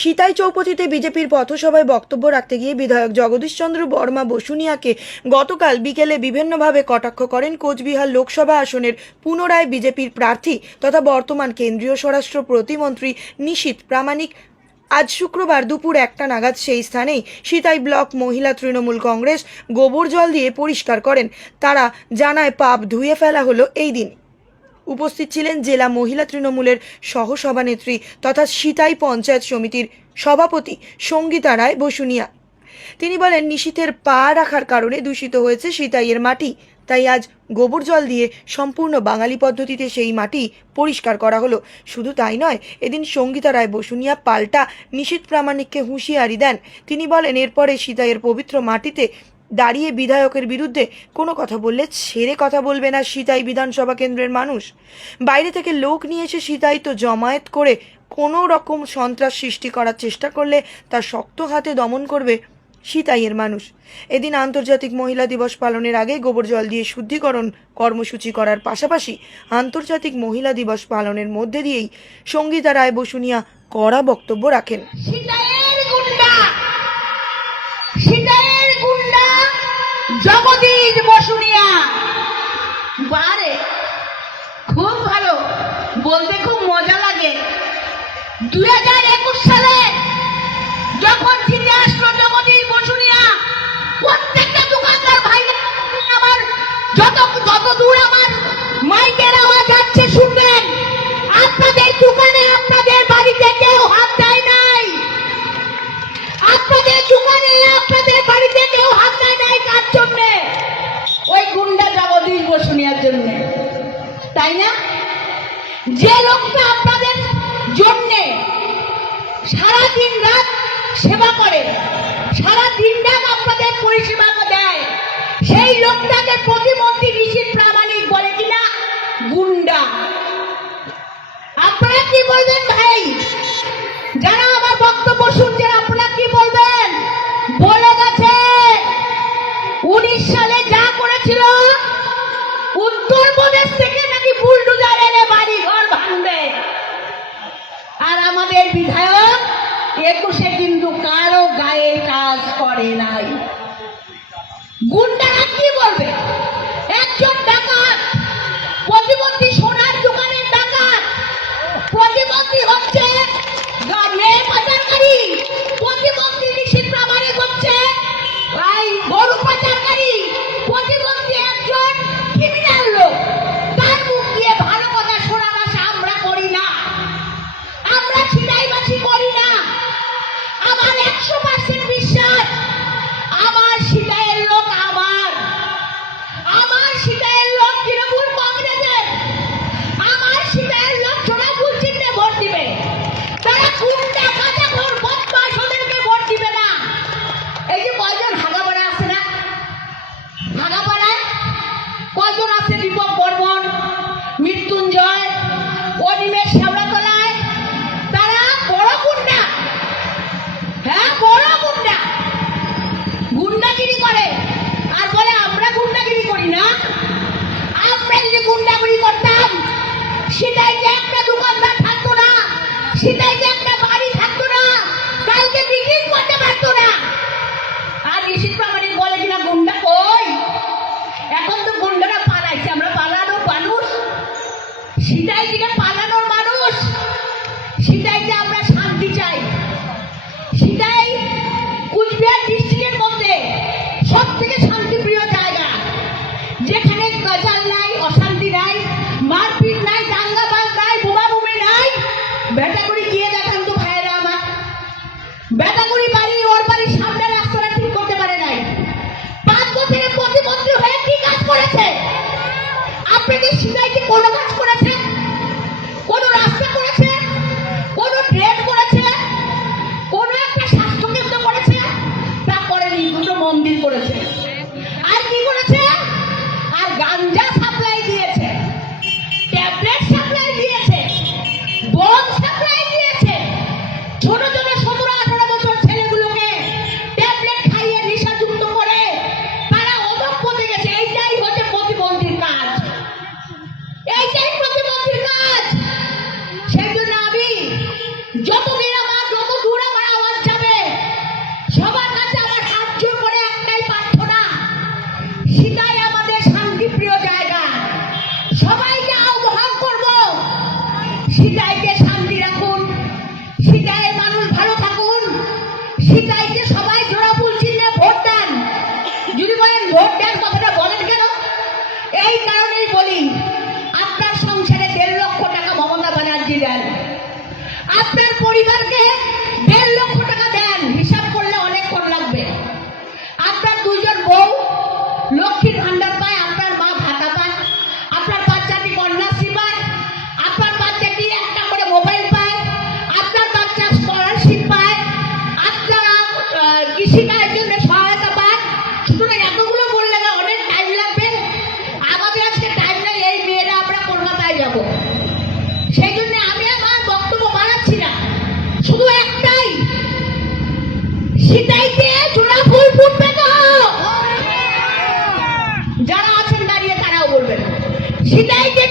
সিতাই চৌপতিতে বিজেপির পথসভায় বক্তব্য রাখতে গিয়ে বিধায়ক জগদীশ চন্দ্র বর্মা বসুনিয়াকে গতকাল বিকেলে বিভিন্নভাবে কটাক্ষ করেন কোচবিহার লোকসভা আসনের পুনরায় বিজেপির প্রার্থী তথা বর্তমান কেন্দ্রীয় স্বরাষ্ট্র প্রতিমন্ত্রী নিশীথ প্রামাণিক। আজ শুক্রবার দুপুর 1টা নাগাদ সেই স্থানেই সিতাই ব্লক মহিলা তৃণমূল কংগ্রেস গোবর জল দিয়ে পরিষ্কার করেন। তারা জানায় পাপ ধুয়ে ফেলা হলো এই দিন। উপস্থিত ছিলেন জেলা মহিলা তৃণমূলের সহসভানেত্রী তথা সিতাই পঞ্চায়েত সমিতির সভাপতি সঙ্গীতা রায় বসুনিয়া। তিনি বলেন, নিশীথের পা রাখার কারণে দূষিত হয়েছে সিতাইয়ের মাটি, তাই আজ গোবর জল দিয়ে সম্পূর্ণ বাঙালি পদ্ধতিতে সেই মাটি পরিষ্কার করা হলো। শুধু তাই নয়, এদিন সঙ্গীতা রায় বসুনিয়া পাল্টা নিশীথ প্রামাণিককে হুঁশিয়ারি দেন। তিনি বলেন, এরপরে সিতাইয়ের পবিত্র মাটিতে দাঁড়িয়ে বিধায়কের বিরুদ্ধে কোনো কথা বললে ছেড়ে কথা বলবে না সিতাই বিধানসভা কেন্দ্রের মানুষ। বাইরে থেকে লোক নিয়ে এসে সিতাই তো জমায়েত করে কোনো রকম সন্ত্রাস সৃষ্টি করার চেষ্টা করলে তার শক্ত হাতে দমন করবে সিতাইয়ের মানুষ। এদিন আন্তর্জাতিক মহিলা দিবস পালনের আগে গোবর জল দিয়ে শুদ্ধিকরণ কর্মসূচি করার পাশাপাশি আন্তর্জাতিক মহিলা দিবস পালনের মধ্যে দিয়েই সঙ্গীতা রায় বসুনিয়া কড়া বক্তব্য রাখেন। জগদীশ বসুনিয়া বারে খুব ভালো বলতে, খুব মজা লাগে। 2021 সালে যখন জিতে আসলো জগদীশ বসুনিয়া, প্রত্যেকটা দোকানদার ভাই আমার যত দূর আমার মাইকের আওয়াজ যাচ্ছে শুনবেন, আপনাদের দোকানে আপনাদের বাড়িতে কেউ হাত দেয় নাই। আপনাদের দোকানে আপনাদের বাড়িতে কেউ হাত দেয় নাই। কার জন্য? ওই গুন্ডা জগদীশ বসুনিয়ার জন্য, তাই না? যে লোকটা আপনাদের জন্য সারা দিন রাত সেবা করে, সারা দিন রাত আপনাদের পরিষেবা দেয়, সেই লোকটাকে প্রতিমন্ত্রী নিশীথ প্রামাণিক বলে কিনা গুন্ডা। আপনারা কি বলবেন ভাই? যারা আমার বক্তব্য শুনছেন, আপনারা কি বলবেন? বলে গেছে 19 সালে যা করেছিল, উত্তরপ্রদেশ থেকে নাকি বুলডোজার এনে বাড়ি ঘর ভাঙবে। আর আমাদের বিধায়ক 21-এ কিন্তু কারো গায়ে কাজ করে নাই। গুন্ডারা কি বলবে? একজন ডাকাত, প্রতিমন্ত্রী সোনার দোকানের ডাকাত, প্রতিমন্ত্রী হচ্ছে মেয়ে পাচারকারী, প্রতিমন্ত্রী নিশীথ প্রামাণিক হচ্ছে গরু পাচারকারী, প্রতিমন্ত্রী একজন ক্রিমিনাল লোক। তার মুখ দিয়ে ভালো কথা শোনার আশা আমরা করি না, আমরা ছিটাইবাসী করি না। আমার 100% বিশ্বাস, আমার সিতাইয়ের লোক, আমার সিতাইয়ের লোক তৃণমূল কংগ্রেসের, আমার সিতাইয়ের লোক সোনাপুর চিহ্নে ভোট দিবে। পরিবারকে 1.5 লক্ষ টাকা দেন, হিসাব করলে অনেক কম লাগবে। আপনার 2 জন বউ লক্ষ্মীর ভান্ডার পায়, আপনার মা ভাতা পায়, আপনার বাচ্চাটি কন্যাশ্রী পায়, আপনার বাচ্চাটি একটা করে মোবাইল পায়, আপনার বাচ্চা স্কলারশিপ পায়, আপনারা কৃষিকাজের জন্য সহায়তা পায়। সুতরাং এতগুলো বললে না অনেক টাইম লাগবে। আমাদের আজকে টাইম নেই, এই মেয়েরা আমরা কলকাতায় যাব। সেই জন্য আমি আমার বক্তব্য বাড়াচ্ছি না, শুধু একটাই, সিটাইতে জোড়া ফুল ফুটবে তো। যারা আছেন দাঁড়িয়ে তারাও বলবেন, সিটাইতে